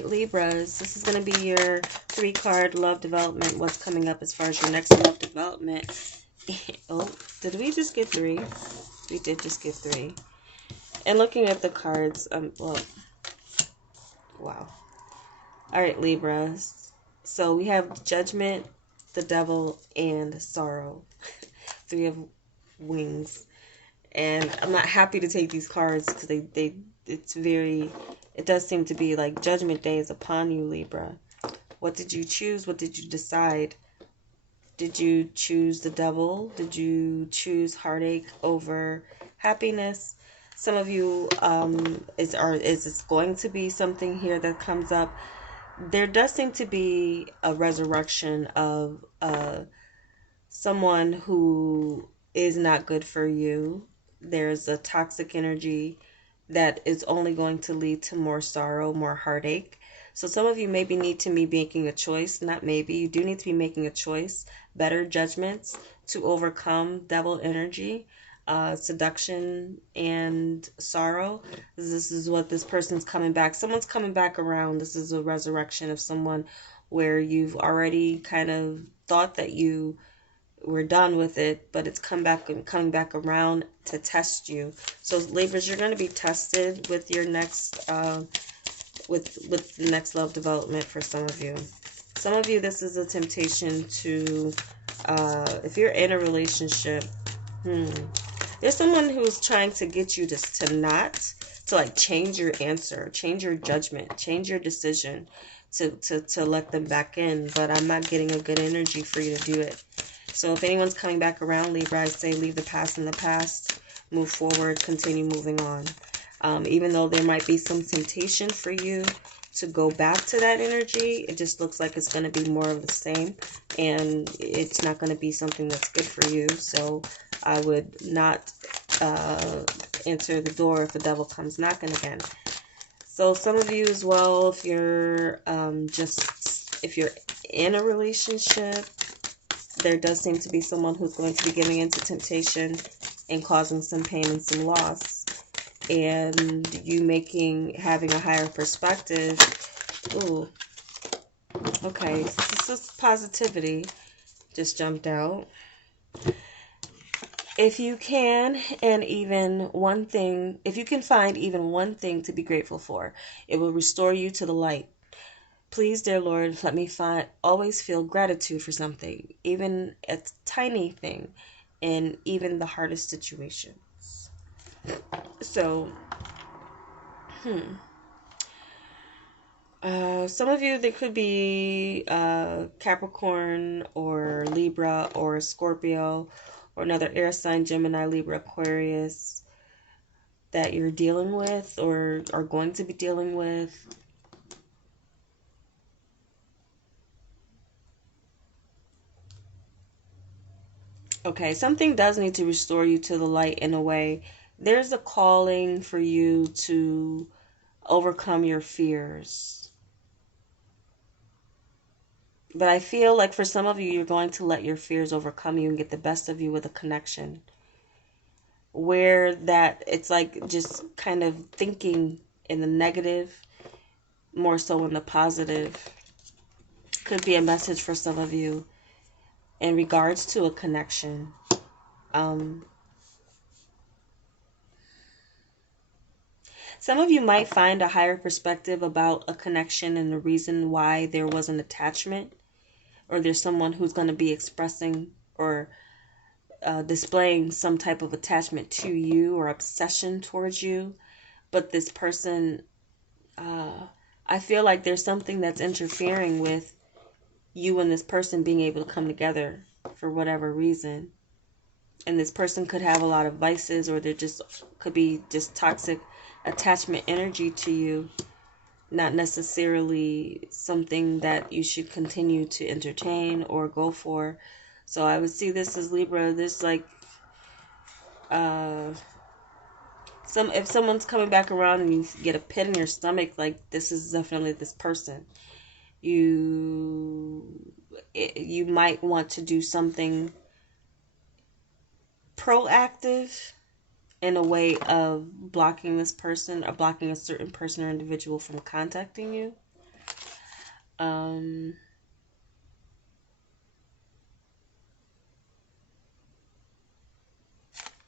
right, Libras, this is going to be your 3-card love development. What's coming up as far as your next love development. Oh, did we just get 3? We did just get 3. And looking at the cards, well, wow. All right, Libras. So we have Judgment, the Devil, and Sorrow. 3 of wings. And I'm not happy to take these cards because it does seem to be like Judgment Day is upon you, Libra. What did you choose? What did you decide? Did you choose the Devil? Did you choose heartache over happiness? Some of you, is it going to be something here that comes up? There does seem to be a resurrection of someone who is not good for you. There's a toxic energy that is only going to lead to more sorrow, more heartache. So some of you maybe need to be making a choice. Not maybe. You do need to be making a choice. Better judgments to overcome devil energy, seduction, and sorrow. This is what this person's coming back. Someone's coming back around. This is a resurrection of someone where you've already kind of thought that you were done with it, but it's coming back around to test you. So Libras, you're going to be tested with your next with the next love development for some of you. Some of you, this is a temptation to if you're in a relationship, there's someone who's trying to get you to like change your answer, change your judgment, change your decision to let them back in, but I'm not getting a good energy for you to do it. So if anyone's coming back around, Libra, I say leave the past in the past, move forward, continue moving on. Even though there might be some temptation for you to go back to that energy, it just looks like it's going to be more of the same, and it's not going to be something that's good for you. So I would not enter the door if the devil comes knocking again. So some of you as well, if you're if you're in a relationship, there does seem to be someone who's going to be giving into temptation and causing some pain and some loss. And you having a higher perspective. Ooh. Okay, this is positivity. Just jumped out. If you can find even one thing to be grateful for, it will restore you to the light. Please, dear Lord, let me always feel gratitude for something, even a tiny thing, in even the hardest situations. So, some of you, there could be Capricorn or Libra or Scorpio or another air sign, Gemini, Libra, Aquarius, that you're dealing with or are going to be dealing with. Okay, something does need to restore you to the light in a way. There's a calling for you to overcome your fears. But I feel like for some of you, you're going to let your fears overcome you and get the best of you with a connection. Where that it's like just kind of thinking in the negative, more so in the positive. Could be a message for some of you in regards to a connection. Some of you might find a higher perspective about a connection and the reason why there was an attachment, or there's someone who's going to be expressing or displaying some type of attachment to you or obsession towards you. But this person, I feel like there's something that's interfering with you and this person being able to come together for whatever reason. And this person could have a lot of vices, or there just could be just toxic attachment energy to you, not necessarily something that you should continue to entertain or go for. So I would see this as Libra, this like if someone's coming back around and you get a pit in your stomach, like this is definitely this person. You might want to do something proactive in a way of blocking this person or blocking a certain person or individual from contacting you. Um,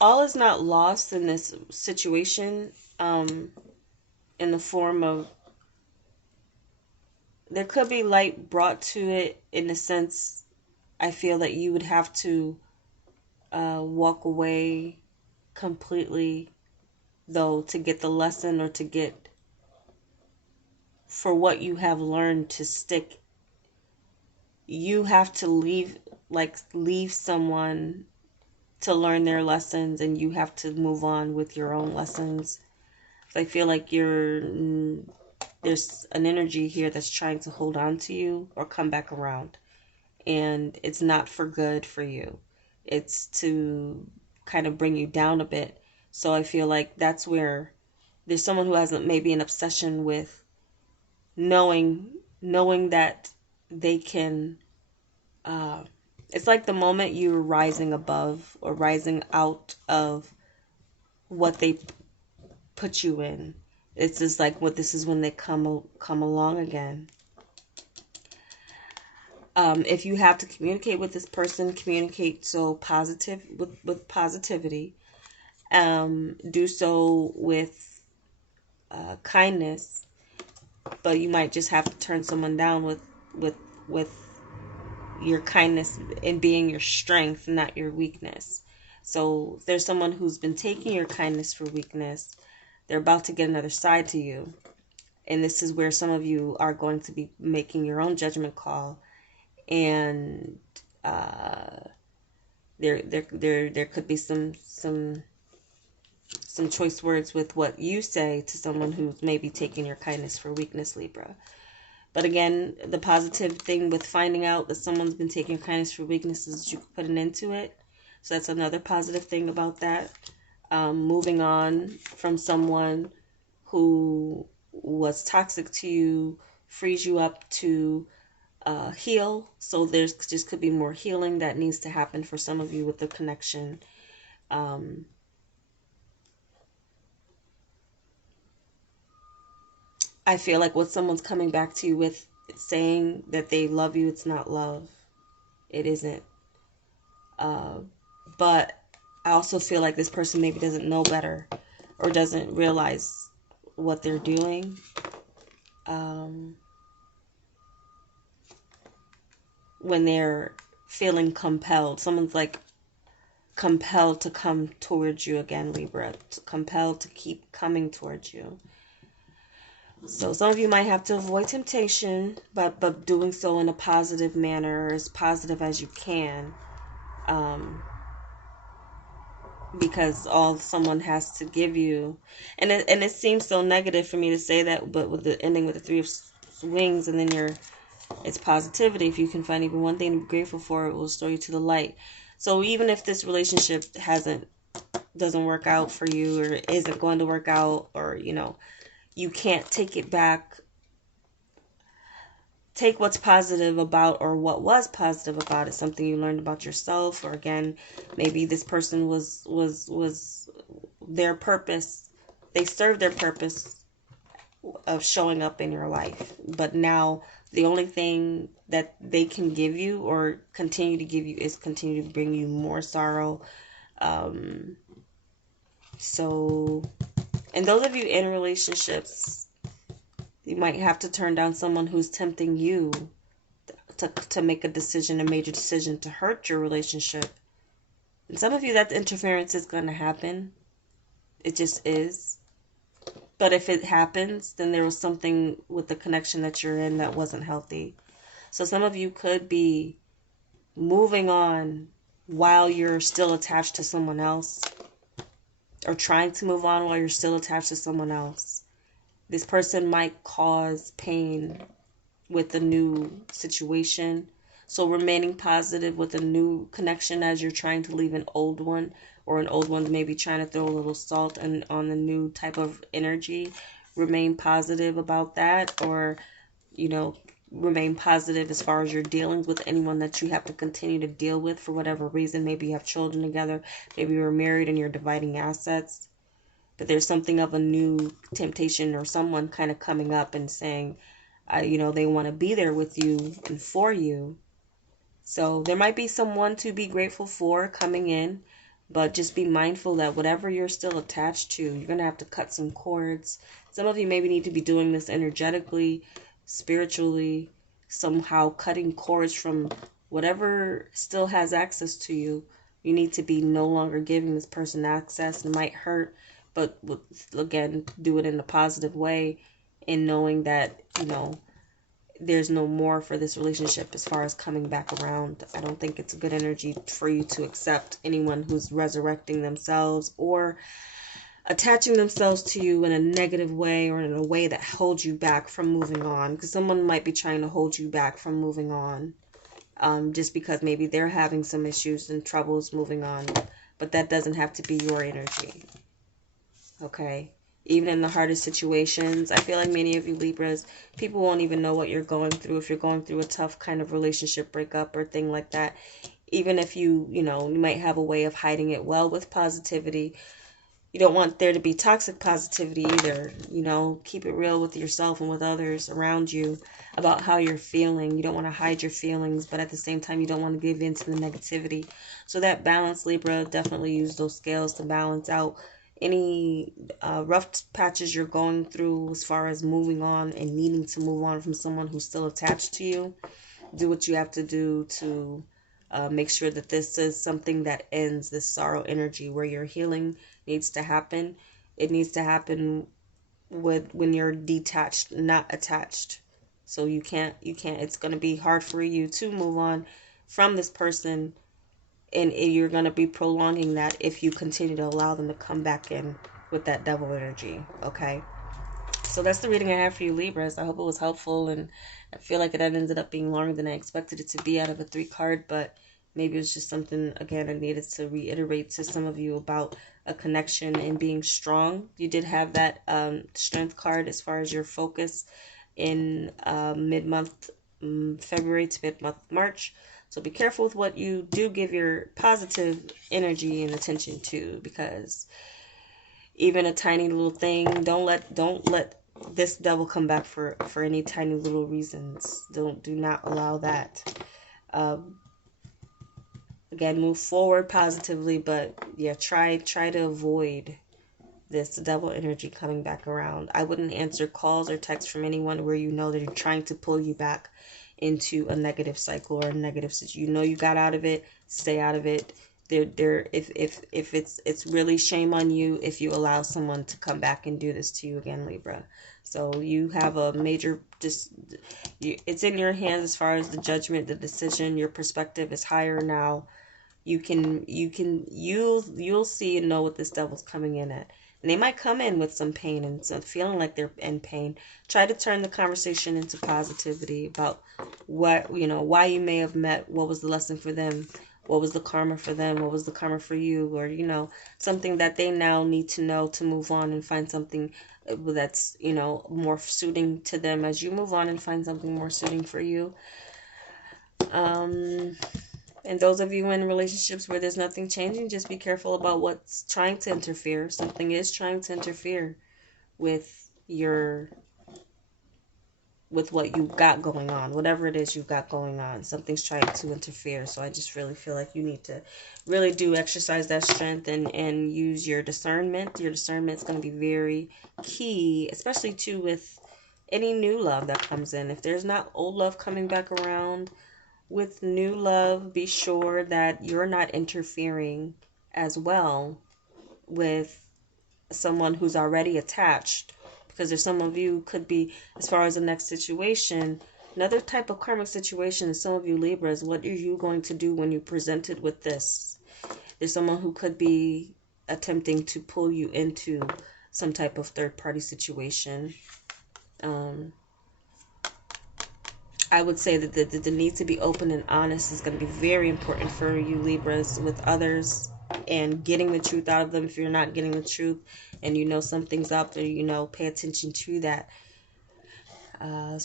all is not lost in this situation, in the form of there could be light brought to it in the sense I feel that you would have to walk away completely, though, to get the lesson or to get for what you have learned to stick. You have to leave someone to learn their lessons, and you have to move on with your own lessons. So I feel like there's an energy here that's trying to hold on to you or come back around, and it's not for good for you. It's to kind of bring you down a bit. So I feel like that's where there's someone who has maybe an obsession with knowing that they can it's like the moment you're rising above or rising out of what they put you in. It's just like what this is when they come along again. If you have to communicate with this person, communicate so positive with positivity. Do so with kindness, but you might just have to turn someone down with your kindness and being your strength, not your weakness. So if there's someone who's been taking your kindness for weakness, they're about to get another side to you. And this is where some of you are going to be making your own judgment call. And there could be some choice words with what you say to someone who's maybe taking your kindness for weakness, Libra. But again, the positive thing with finding out that someone's been taking your kindness for weakness is you can put an end to it. So that's another positive thing about that. Moving on from someone who was toxic to you frees you up to heal. So there's just could be more healing that needs to happen for some of you with the connection. I feel like what someone's coming back to you with saying that they love you, it's not love. It isn't. But I also feel like this person maybe doesn't know better or doesn't realize what they're doing. When they're feeling compelled, someone's like compelled to come towards you again, Libra, compelled to keep coming towards you. So some of you might have to avoid temptation, but doing so in a positive manner, as positive as you can, because all someone has to give you, and it seems so negative for me to say that, but with the ending with the Three of Wings, and then it's positivity. If you can find even one thing to be grateful for, it will restore you to the light. So even if this relationship doesn't work out for you, or isn't going to work out, or you can't take it back. Take what's positive about, or what was positive about it, something you learned about yourself, or again, maybe this person was their purpose. They served their purpose of showing up in your life, but now the only thing that they can give you or continue to give you is continue to bring you more sorrow. So, and those of you in relationships, you might have to turn down someone who's tempting you to make a major decision to hurt your relationship. And some of you, that interference is going to happen. It just is. But if it happens, then there was something with the connection that you're in that wasn't healthy. So some of you could be moving on while you're still attached to someone else, or trying to move on while you're still attached to someone else. This person might cause pain with a new situation. So remaining positive with a new connection as you're trying to leave an old one, or an old one's maybe trying to throw a little salt on the new type of energy. Remain positive about that, or, remain positive as far as your dealings with anyone that you have to continue to deal with for whatever reason. Maybe you have children together. Maybe you're married and you're dividing assets. But there's something of a new temptation or someone kind of coming up and saying, They want to be there with you and for you. So there might be someone to be grateful for coming in, but just be mindful that whatever you're still attached to, you're going to have to cut some cords. Some of you maybe need to be doing this energetically, spiritually, somehow cutting cords from whatever still has access to you. You need to be no longer giving this person access. It might hurt, but again, do it in a positive way, in knowing that, there's no more for this relationship as far as coming back around. I don't think it's a good energy for you to accept anyone who's resurrecting themselves or attaching themselves to you in a negative way or in a way that holds you back from moving on. Because someone might be trying to hold you back from moving on, just because maybe they're having some issues and troubles moving on. But that doesn't have to be your energy. Okay? Even in the hardest situations, I feel like many of you Libras, people won't even know what you're going through if you're going through a tough kind of relationship breakup or thing like that. Even if you might have a way of hiding it well with positivity. You don't want there to be toxic positivity either. Keep it real with yourself and with others around you about how you're feeling. You don't want to hide your feelings, but at the same time, you don't want to give in to the negativity. So that balance, Libra, definitely use those scales to balance out any rough patches you're going through as far as moving on and needing to move on from someone who's still attached to you. Do what you have to do to make sure that this is something that ends this sorrow energy where your healing needs to happen. It needs to happen when you're detached, not attached. So you can't, it's going to be hard for you to move on from this person, and you're going to be prolonging that if you continue to allow them to come back in with that devil energy. Okay? So that's the reading I have for you, Libras. I hope it was helpful, and I feel like it ended up being longer than I expected it to be out of a 3 card, but maybe it was just something, again, I needed to reiterate to some of you about a connection and being strong. You did have that strength card as far as your focus in mid-month February to mid-month March. So be careful with what you do give your positive energy and attention to, because even a tiny little thing, don't let this devil come back for any tiny little reasons. Do not allow that. Again, move forward positively, but yeah, try to avoid this devil energy coming back around. I wouldn't answer calls or texts from anyone where they're trying to pull you back into a negative cycle or a negative situation. You got out of it, stay out of it. If it's really shame on you if you allow someone to come back and do this to you again, Libra. So you have a major it's in your hands as far as the judgment, the decision. Your perspective is higher now. You'll see and know what this devil's coming in at. And they might come in with some pain and some feeling like they're in pain. Try to turn the conversation into positivity about why you may have met, what was the lesson for them, what was the karma for them, what was the karma for you, or, something that they now need to know to move on and find something that's, more suiting to them as you move on and find something more suiting for you. And those of you in relationships where there's nothing changing, just be careful about what's trying to interfere. Something is trying to interfere with what you've got going on. Whatever it is you've got going on, something's trying to interfere. So I just really feel like you need to really do exercise that strength and use your discernment. Your discernment is going to be very key, especially too with any new love that comes in. If there's not old love coming back around, with new love, be sure that you're not interfering as well with someone who's already attached. Because there's some of you could be, as far as the next situation, another type of karmic situation is some of you Libras. What are you going to do when you're presented with this? There's someone who could be attempting to pull you into some type of third-party situation. I would say that the need to be open and honest is going to be very important for you Libras with others, and getting the truth out of them. If you're not getting the truth and something's up there, pay attention to that.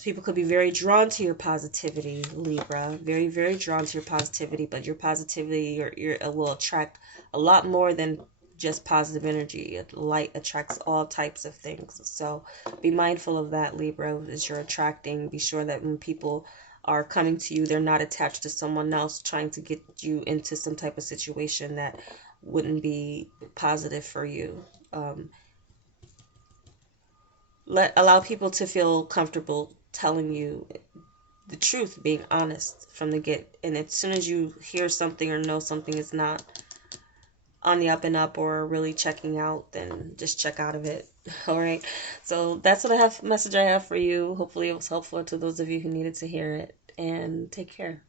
People could be very drawn to your positivity, Libra. Very, very drawn to your positivity, but your positivity will attract a lot more than just positive energy. Light attracts all types of things. So be mindful of that, Libra, as you're attracting. Be sure that when people are coming to you, they're not attached to someone else trying to get you into some type of situation that wouldn't be positive for you. Allow people to feel comfortable telling you the truth, being honest from the get. And as soon as you hear something or know something is not on the up and up or really checking out, then just check out of it. All right. So that's what message I have for you. Hopefully it was helpful to those of you who needed to hear it. And take care.